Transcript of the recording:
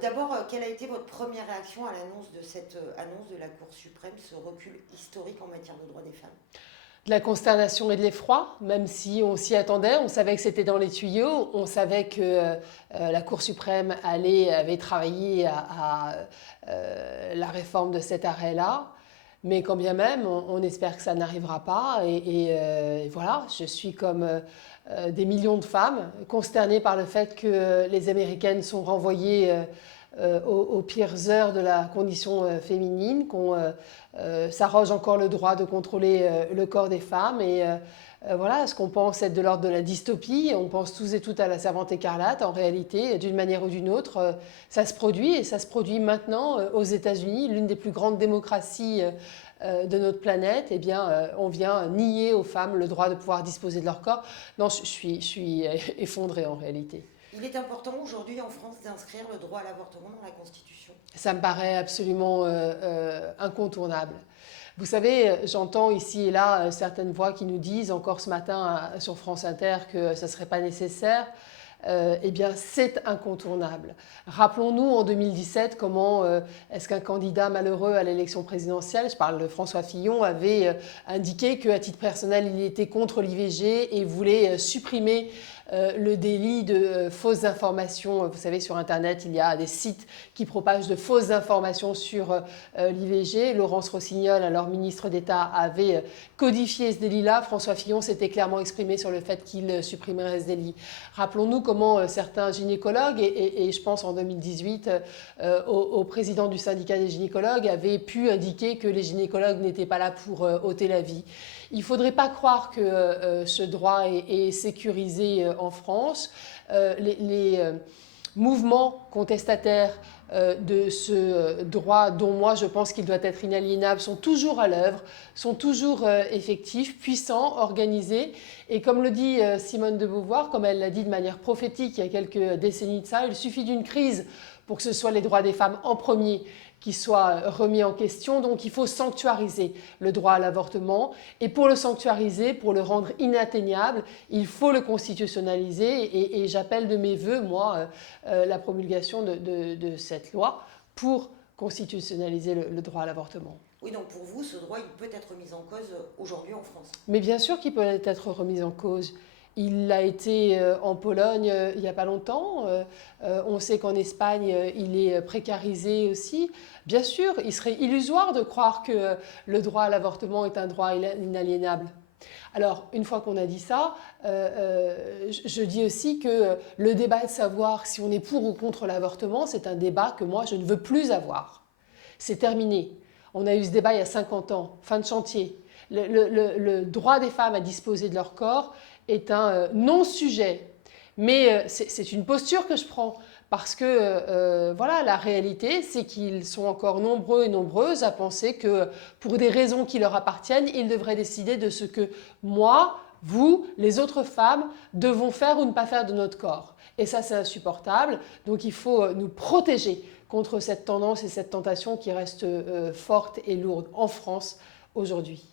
d'abord, quelle a été votre première réaction à l'annonce de cette annonce de la Cour suprême, ce recul historique en matière de droits des femmes? De la consternation et de l'effroi, même si on s'y attendait, on savait que c'était dans les tuyaux, on savait que la Cour suprême avait travaillé à la réforme de cet arrêt-là. Mais quand bien même, on espère que ça n'arrivera pas. Et voilà, je suis comme des millions de femmes consternées par le fait que les Américaines sont renvoyées aux pires heures de la condition féminine, qu'on s'arroge encore le droit de contrôler le corps des femmes. Voilà, ce qu'on pense être de l'ordre de la dystopie, on pense tous et toutes à la Servante écarlate. En réalité, d'une manière ou d'une autre, ça se produit et ça se produit maintenant aux États-Unis, l'une des plus grandes démocraties de notre planète. Eh bien, on vient nier aux femmes le droit de pouvoir disposer de leur corps. Non, je suis effondrée en réalité. Il est important aujourd'hui en France d'inscrire le droit à l'avortement dans la Constitution. Ça me paraît absolument incontournable. Vous savez, j'entends ici et là certaines voix qui nous disent, encore ce matin sur France Inter, que ça ne serait pas nécessaire. Eh bien, c'est incontournable. Rappelons-nous en 2017 comment est-ce qu'un candidat malheureux à l'élection présidentielle, je parle de François Fillon, avait indiqué qu'à titre personnel, il était contre l'IVG et voulait supprimer le délit de fausses informations. Vous savez, sur Internet, il y a des sites qui propagent de fausses informations sur l'IVG. Laurence Rossignol, alors ministre d'État, avait codifié ce délit-là. François Fillon s'était clairement exprimé sur le fait qu'il supprimerait ce délit. Rappelons-nous comment certains gynécologues, et je pense en 2018 au président du syndicat des gynécologues, avaient pu indiquer que les gynécologues n'étaient pas là pour ôter la vie. Il ne faudrait pas croire que ce droit est sécurisé en France. Les mouvements contestataires de ce droit, dont moi je pense qu'il doit être inaliénable, sont toujours à l'œuvre, sont toujours effectifs, puissants, organisés. Et comme le dit Simone de Beauvoir, comme elle l'a dit de manière prophétique il y a quelques décennies de ça, il suffit d'une crise pour que ce soit les droits des femmes en premier qui soient remis en question. Donc il faut sanctuariser le droit à l'avortement. Et pour le sanctuariser, pour le rendre inatteignable, il faut le constitutionnaliser. Et j'appelle de mes voeux, moi, la promulgation de cette loi pour constitutionnaliser le droit à l'avortement. Oui, donc pour vous, ce droit, il peut être mis en cause aujourd'hui en France. Mais bien sûr qu'il peut être remis en cause. Il l'a été en Pologne il n'y a pas longtemps. On sait qu'en Espagne, il est précarisé aussi. Bien sûr, il serait illusoire de croire que le droit à l'avortement est un droit inaliénable. Alors, une fois qu'on a dit ça, je dis aussi que le débat de savoir si on est pour ou contre l'avortement, c'est un débat que moi, je ne veux plus avoir. C'est terminé. On a eu ce débat il y a 50 ans, fin de chantier. Le droit des femmes à disposer de leur corps est un non-sujet. Mais c'est une posture que je prends parce que voilà, la réalité, c'est qu'ils sont encore nombreux et nombreuses à penser que pour des raisons qui leur appartiennent, ils devraient décider de ce que moi, vous, les autres femmes, devons faire ou ne pas faire de notre corps. Et ça, c'est insupportable. Donc il faut nous protéger contre cette tendance et cette tentation qui reste forte et lourde en France aujourd'hui.